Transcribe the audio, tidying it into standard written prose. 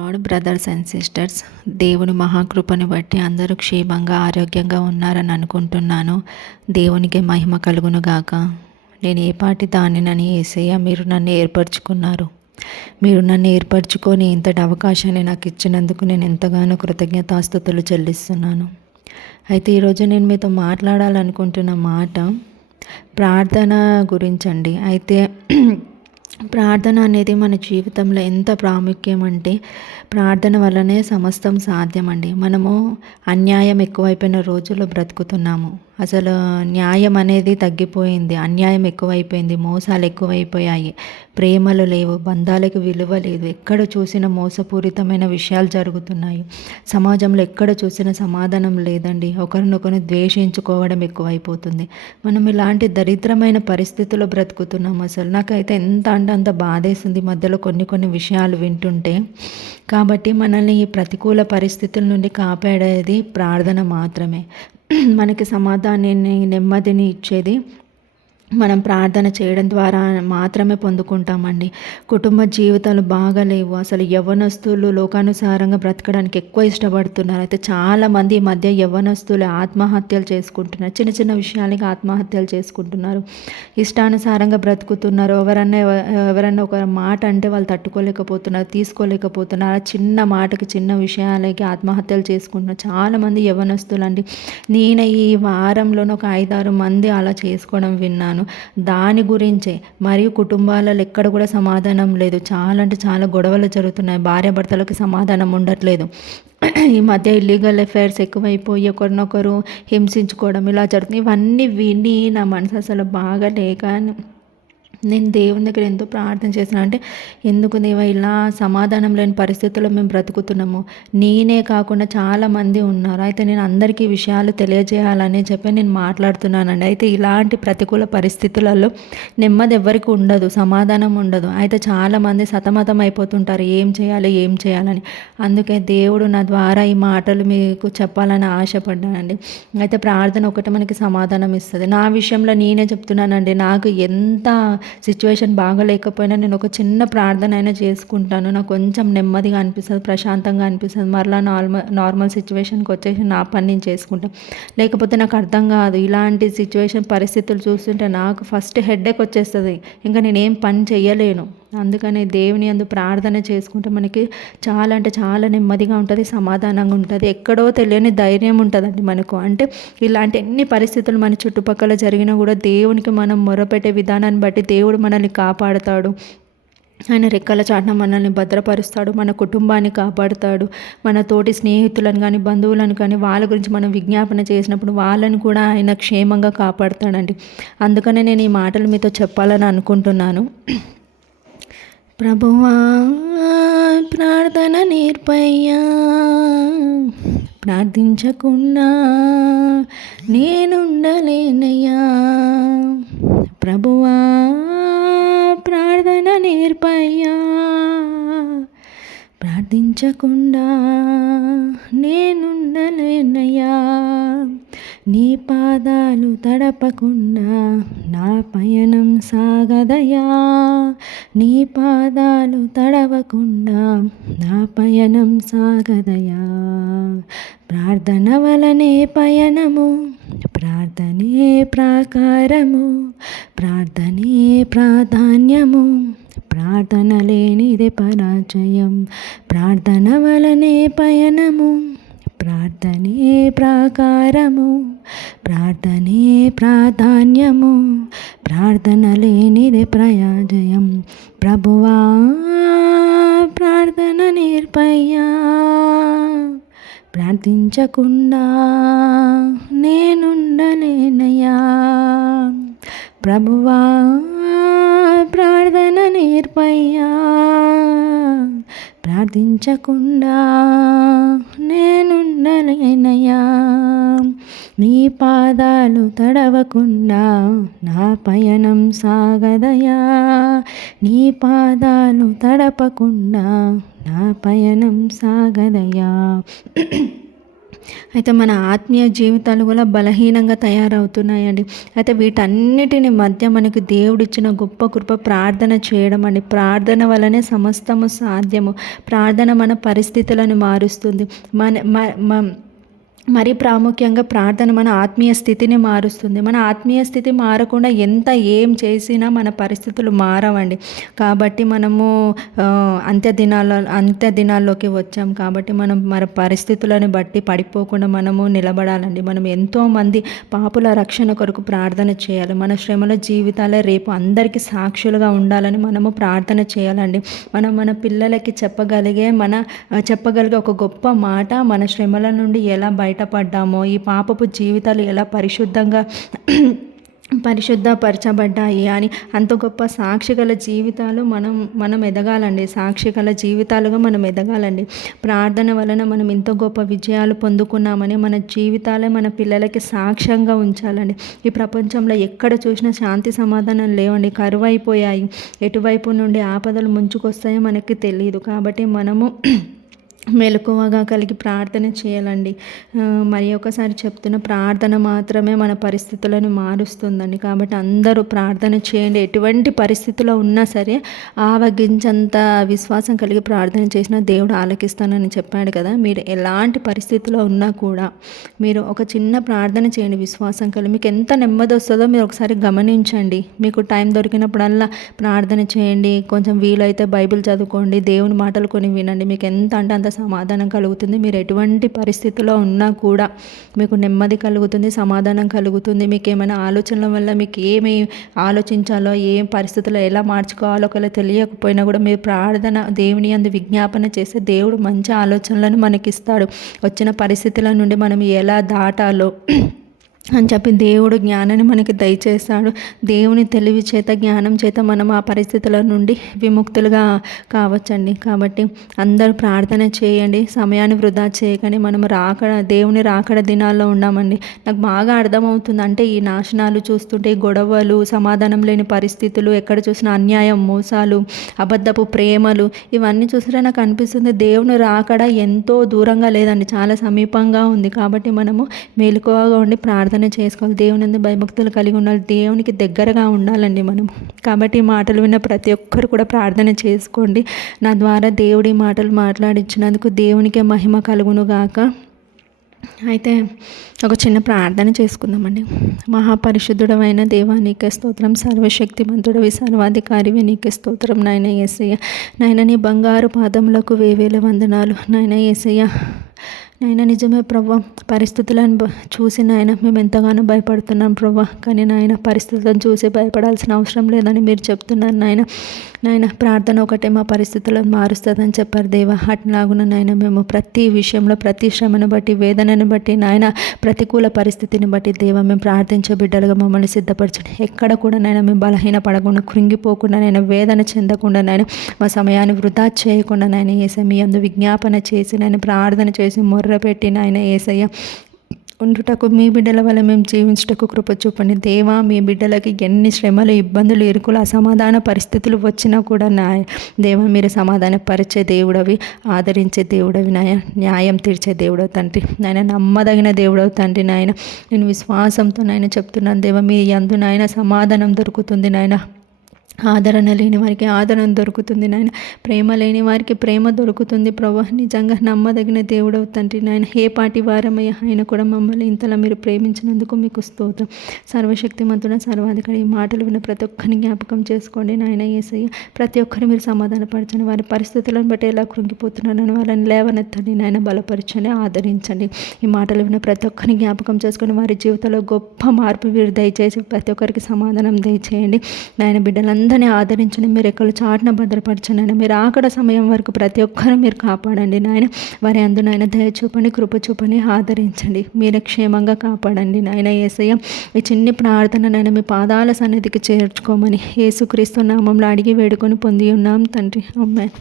Lord brothers and sisters, దేవుని మహాకృపని బట్టి అందరూ క్షేమంగా ఆరోగ్యంగా ఉన్నారని అనుకుంటున్నాను. దేవునికి మహిమ కలుగును గాక. నేను ఏ పాటి దానినని యేసయ్య మీరు నన్ను ఏర్పరచుకున్నారు. మీరు నన్ను ఏర్పరచుకొని ఇంతటి అవకాశాన్ని నాకు ఇచ్చినందుకు నేను ఎంతగానో కృతజ్ఞతాస్తుతులు చెల్లిస్తున్నాను. అయితే ఈరోజు నేను మీతో మాట్లాడాలనుకుంటున్న మాట ప్రార్థన గురించండి. అయితే ప్రార్థన అనేది మన జీవితంలో ఎంత ప్రాముఖ్యం అంటే ప్రార్థన వల్లనే సమస్తం సాధ్యమండి. మనము అన్యాయం ఎక్కువైపోయిన రోజుల్లో బ్రతుకుతున్నాము. అసలు న్యాయం అనేది తగ్గిపోయింది, అన్యాయం ఎక్కువైపోయింది, మోసాలు ఎక్కువైపోయాయి, ప్రేమలు లేవు, బంధాలకు విలువ లేదు. ఎక్కడ చూసిన మోసపూరితమైన విషయాలు జరుగుతున్నాయి. సమాజంలో ఎక్కడ చూసిన సమాధానం లేదండి. ఒకరినొకరు ద్వేషించుకోవడం ఎక్కువైపోతుంది. మనం ఇలాంటి దరిద్రమైన పరిస్థితుల్లో బ్రతుకుతున్నాం. అసలు నాకైతే ఎంత అంటే అంత బాధేస్తుంది మధ్యలో కొన్ని విషయాలు వింటుంటే. కాబట్టి మనల్ని ఈ ప్రతికూల పరిస్థితుల నుండి కాపాడేది ప్రార్థన మాత్రమే. మనకి సమాధానాన్ని, నెమ్మదిని ఇచ్చేది మనం ప్రార్థన చేయడం ద్వారా మాత్రమే పొందుకుంటామండి. కుటుంబ జీవితాలు బాగాలేవు. అసలు యవ్వనస్తులు లోకానుసారంగా బ్రతకడానికి ఎక్కువ ఇష్టపడుతున్నారు. అయితే చాలామంది ఈ మధ్య యవ్వనస్తులు ఆత్మహత్యలు చేసుకుంటున్నారు. చిన్న చిన్న విషయాలకి ఆత్మహత్యలు చేసుకుంటున్నారు. ఇష్టానుసారంగా బ్రతుకుతున్నారు. ఎవరన్నా ఒక మాట అంటే వాళ్ళు తట్టుకోలేకపోతున్నారు, తీసుకోలేకపోతున్నారు. చిన్న మాటకి, చిన్న విషయాలకి ఆత్మహత్యలు చేసుకుంటున్నారు చాలామంది యవ్వనస్తులు అండి. నేను ఈ వారంలోనే ఒక 5-6 మంది అలా చేసుకోవడం విన్నాను. దాని గురించే. మరియు కుటుంబాలలో ఎక్కడ కూడా సమాధానం లేదు. చాలా అంటే చాలా గొడవలు జరుగుతున్నాయి. భార్యాభర్తలకు సమాధానం ఉండట్లేదు. ఈ మధ్య ఇల్లీగల్ అఫైర్స్ ఎక్కువైపోయి ఒకరినొకరు హింసించుకోవడం ఇలా జరుగుతుంది. ఇవన్నీ విని నా మనసు అసలు బాగాలేక నేను దేవుని దగ్గర ఎంతో ప్రార్థన చేస్తున్నాను. అంటే ఎందుకు దేవా ఇలా సమాధానం లేని పరిస్థితుల్లో మేము బ్రతుకుతున్నాము. నేనే కాకుండా చాలామంది ఉన్నారు. అయితే నేను అందరికీ విషయాలు తెలియజేయాలని చెప్పి నేను మాట్లాడుతున్నానండి. అయితే ఇలాంటి ప్రతికూల పరిస్థితులలో నెమ్మది ఎవరికి ఉండదు, సమాధానం ఉండదు. అయితే చాలామంది సతమతం అయిపోతుంటారు, ఏం చేయాలని. అందుకే దేవుడు నా ద్వారా ఈ మాటలు మీకు చెప్పాలని ఆశపడ్డానండి. అయితే ప్రార్థన ఒకటి మనకి సమాధానం ఇస్తుంది. నా విషయంలో నేనే చెప్తున్నానండి. నాకు ఎంత సిచ్యువేషన్ బాగోలేకపోయినా నేను ఒక చిన్న ప్రార్థన అయినా చేసుకుంటాను. నాకు కొంచెం నెమ్మదిగా అనిపిస్తుంది, ప్రశాంతంగా అనిపిస్తుంది. మరలా నార్మల్ సిచ్యువేషన్కి వచ్చేసి నా పని నేను చేసుకుంటాను. లేకపోతే నాకు అర్థం కాదు. ఇలాంటి సిచ్యువేషన్ పరిస్థితులు చూస్తుంటే నాకు ఫస్ట్ హెడేక్ వచ్చేస్తుంది. ఇంకా నేనేం పని చేయలేను. అందుకని దేవుని యందు ప్రార్థన చేసుకుంటే మనకి చాలా అంటే చాలా నెమ్మదిగా ఉంటుంది, సమాధానంగా ఉంటుంది. ఎక్కడో తెలియని ధైర్యం ఉంటుందండి మనకు. అంటే ఇలాంటి ఎన్ని పరిస్థితులు మన చుట్టుపక్కల జరిగినా కూడా దేవునికి మనం మొరపెట్టే విధానాన్ని బట్టి దేవుడు మనల్ని కాపాడుతాడు. ఆయన రెక్కల చాటున మనల్ని భద్రపరుస్తాడు, మన కుటుంబాన్ని కాపాడుతాడు. మన తోటి స్నేహితులను కానీ, బంధువులను కానీ వాళ్ళ గురించి మనం విజ్ఞాపన చేసినప్పుడు వాళ్ళని కూడా ఆయన క్షేమంగా కాపాడుతాడండి. అందుకనే నేను ఈ మాటలు మీతో చెప్పాలని అనుకుంటున్నాను. ప్రభువా ప్రార్థన నేర్పయ్యా, ప్రార్థించకుండా నేనుండలేనయ్యా. ప్రభువా ప్రార్థన నేర్పయ్యా, ప్రార్థించకుండా నేనుండలేనయ్యా. నీ పాదాలు తడపకుండా నా పయనం సాగదయా. నీ పాదాలు తడవకుండా నా పయనం సాగదయా. ప్రార్థన వలనే పయనము, ప్రార్థనే ప్రాకారము, ప్రార్థనే ప్రాధాన్యము, ప్రార్థన లేనిదే పరాజయం. ప్రార్థన వలనే పయనము, ప్రార్థనే ప్రాకారము, ప్రార్థనే ప్రాధాన్యము, ప్రార్థన లేనిదే ప్రయాజయం. ప్రభువా ప్రార్థన నేర్పయ్యా, ప్రార్థించకుండా నేనుండలేనయ్యా. ప్రభువా ప్రార్థన నేర్పయ్యా, ప్రార్థించకుండా నేనుండలేనయ్యా. నీ పాదాలు తడవకుండా నా పయనం సాగదయా. నీ పాదాలు తడపకుండా నా పయనం సాగదయా. అయితే మన ఆత్మీయ జీవితాలు కూడా బలహీనంగా తయారవుతున్నాయండి. అయితే వీటన్నిటిని మధ్య మనకు దేవుడిచ్చిన గొప్ప కృప ప్రార్థన చేయడం అండి. ప్రార్థన వలనే సమస్తము సాధ్యము. ప్రార్థన మన పరిస్థితులను మారుస్తుంది. మన మ మ మరీ ప్రాముఖ్యంగా ప్రార్థన మన ఆత్మీయ స్థితిని మారుస్తుంది. మన ఆత్మీయ స్థితి మారకుండా ఎంత ఏం చేసినా మన పరిస్థితులు మారవండి. కాబట్టి మనము అంత్య దినాల్లోకి వచ్చాం కాబట్టి మనం మన పరిస్థితులను బట్టి పడిపోకుండా మనము నిలబడాలండి. మనం ఎంతోమంది పాపుల రక్షణ కొరకు ప్రార్థన చేయాలి. మన శ్రమల జీవితాలే రేపు అందరికీ సాక్షులుగా ఉండాలని మనము ప్రార్థన చేయాలండి. మనం మన పిల్లలకి చెప్పగలిగే ఒక గొప్ప మాట, మన శ్రమల నుండి ఎలా బయటపడ్డామో, ఈ పాపపు జీవితాలు ఎలా పరిశుద్ధపరచబడ్డాయి అని అంత గొప్ప సాక్షిగల జీవితాలు మనం ఎదగాలండి. సాక్షిగల జీవితాలుగా మనం ఎదగాలండి. ప్రార్థన వలన మనం ఇంత గొప్ప విజయాలు పొందుకున్నామని మన జీవితాలే మన పిల్లలకి సాక్ష్యంగా ఉంచాలండి. ఈ ప్రపంచంలో ఎక్కడ చూసినా శాంతి సమాధానం లేవండి, కరువైపోయాయి. ఎటువైపు నుండి ఆపదలు ముంచుకొస్తాయో మనకి తెలియదు. కాబట్టి మనము మెలకువగా కలిగి ప్రార్థన చేయాలండి. మరి ఒకసారి చెప్తున్న, ప్రార్థన మాత్రమే మన పరిస్థితులను మారుస్తుందండి. కాబట్టి అందరూ ప్రార్థన చేయండి. ఎటువంటి పరిస్థితిలో ఉన్నా సరే ఆవగించంత విశ్వాసం కలిగి ప్రార్థన చేసినా దేవుడు ఆలకిస్తానని చెప్పాడు కదా. మీరు ఎలాంటి పరిస్థితిలో ఉన్నా కూడా మీరు ఒక చిన్న ప్రార్థన చేయండి విశ్వాసం కలిగి. మీకు ఎంత నెమ్మది వస్తుందో మీరు ఒకసారి గమనించండి. మీకు టైం దొరికినప్పుడల్లా ప్రార్థన చేయండి. కొంచెం వీలైతే బైబిల్ చదువుకోండి, దేవుని మాటలు కొని వినండి. మీకు ఎంత అంటే అంత సమాధానం కలుగుతుంది. మీరు ఎటువంటి పరిస్థితిలో ఉన్నా కూడా మీకు నెమ్మది కలుగుతుంది, సమాధానం కలుగుతుంది. మీకు ఏమైనా ఆలోచనల వల్ల మీకు ఏమి ఆలోచించాలో, ఏం పరిస్థితుల్లో ఎలా మార్చుకోవాలో ఒకవేళ తెలియకపోయినా కూడా మీరు ప్రార్థన దేవుని యందు విజ్ఞాపన చేస్తే దేవుడు మంచి ఆలోచనలను మనకిస్తాడు. వచ్చిన పరిస్థితుల నుండి మనం ఎలా దాటాలో అని చెప్పి దేవుడు జ్ఞానాన్ని మనకి దయచేస్తాడు. దేవుని తెలివి చేత, జ్ఞానం చేత మనం ఆ పరిస్థితుల నుండి విముక్తులుగా కావచ్చండి. కాబట్టి అందరూ ప్రార్థన చేయండి, సమయాన్ని వృధా చేయకండి. మనం దేవుని రాకడ దినాల్లో ఉన్నామండి. నాకు బాగా అర్థమవుతుంది. అంటే ఈ నాశనాలు చూస్తుంటే, గొడవలు, సమాధానం లేని పరిస్థితులు, ఎక్కడ చూసినా అన్యాయం, మోసాలు, అబద్ధపు ప్రేమలు, ఇవన్నీ చూస్తుంటే నాకు అనిపిస్తుంది దేవుని రాకడ ఎంతో దూరంగా లేదండి, చాలా సమీపంగా ఉంది. కాబట్టి మనము మెలకువగా ఉండి ప్రార్థన చేసుకోవాలి. దేవుని యందు భయభక్తులు కలిగి ఉండాలి. దేవునికి దగ్గరగా ఉండాలండి మనం. కాబట్టి ఈ మాటలు విన్న ప్రతి ఒక్కరు కూడా ప్రార్థన చేసుకోండి. నా ద్వారా దేవుడి మాటలు మాట్లాడించినందుకు దేవునికే మహిమ కలుగును గాక. అయితే ఒక చిన్న ప్రార్థన చేసుకుందామండి. మహాపరిశుద్ధుడమైన దేవా, నీకే స్తోత్రం. సర్వశక్తిమంతుడవి, సర్వాధికారివి, నీకే స్తోత్రం. నాయన యేసయ్య, నాయన నీ బంగారు పాదములకు వేవేల వందనాలు. నాయన యేసయ్య, నాయన నిజమే ప్రభా, పరిస్థితులను చూసి నాయన మేము ఎంతగానో భయపడుతున్నాం ప్రభా. కానీ నాయన పరిస్థితులను చూసి భయపడాల్సిన అవసరం లేదని మీరు చెప్తున్నారు నాయన. నాయన ప్రార్థన ఒకటే మా పరిస్థితులను మారుస్తుందని చెప్పారు దేవా. అట్లాగున నాయన మేము ప్రతి విషయంలో, ప్రతి శ్రమను బట్టి, వేదనను బట్టి, నాయన ప్రతికూల పరిస్థితిని బట్టి దేవా మేము ప్రార్థించే బిడ్డలుగా మమ్మల్ని సిద్ధపరచండి. ఎక్కడ కూడా నాయన మేము బలహీన పడకుండా, కృంగిపోకుండా, నాయన వేదన చెందకుండా, నాయన మా సమయాన్ని వృధా చేయకుండా నాయన యేసయ్య మీ యందు విజ్ఞాపన చేసి, నాయన ప్రార్థన చేసి మొర్రపెట్టి నాయన యేసయ్య ఉండుటకు, మీ బిడ్డల వల్ల మేము జీవించుటకు కృప చూపండి దేవా. మీ బిడ్డలకి ఎన్ని శ్రమలు, ఇబ్బందులు, ఇరుకులు, అసమాధాన పరిస్థితులు వచ్చినా కూడా దేవా మీరు సమాధాన పరిచే దేవుడవి, ఆదరించే దేవుడవి నాయ, న్యాయం తీర్చే దేవుడవు తండ్రి. నాయన నమ్మదగిన దేవుడవు తండ్రి. నాయన నేను విశ్వాసంతో నాయన చెప్తున్నాను దేవా, మీ యందు నాయన సమాధానం దొరుకుతుంది నాయన. ఆదరణ లేని వారికి ఆదరణ దొరుకుతుంది నాయన. ప్రేమ లేని వారికి ప్రేమ దొరుకుతుంది ప్రభా. నిజంగా నమ్మదగిన దేవుడవు తండ్రి. నాయన ఏ పాటి వారమయ్య ఆయన కూడా మమ్మల్ని ఇంతలా మీరు ప్రేమించినందుకు మీకు స్తోత్రం. సర్వశక్తిమంతుడ, సర్వాధికారి, ఈ మాటలు విన్న ప్రతి ఒక్కరిని జ్ఞాపకం చేసుకోండి నాయన యేసయ్య. ప్రతి ఒక్కరు మీరు సమాధానపరచండి. వారి పరిస్థితులను బట్టి ఎలా కృంగిపోతున్నారని వాళ్ళని లేవనెత్తండి నాయన, బలపరచండి, ఆదరించండి. ఈ మాటలు విన్న ప్రతి ఒక్కరిని జ్ఞాపకం చేసుకొని వారి జీవితంలో గొప్ప మార్పు మీరు దయచేసి ప్రతి ఒక్కరికి సమాధానం దయచేయండి నాయన. బిడ్డలందరూ ఆదరించండి, మీరు ఎక్కడ చాటున భద్రపరచండి. మీరు ఆకడ సమయం వరకు ప్రతి ఒక్కరూ మీరు కాపాడండి నాయన. వారి అందు నాయన దయ చూపండి, కృప చూపండి, ఆదరించండి. మీరు క్షేమంగా కాపాడండి నాయన యేసయ్య. ఈ చిన్ని ప్రార్థన నాయన మీ పాదాల సన్నిధికి చేర్చుకోమని యేసుక్రీస్తు నామంలో అడిగి వేడుకొని పొంది ఉన్నాం తండ్రి. ఆమేన్.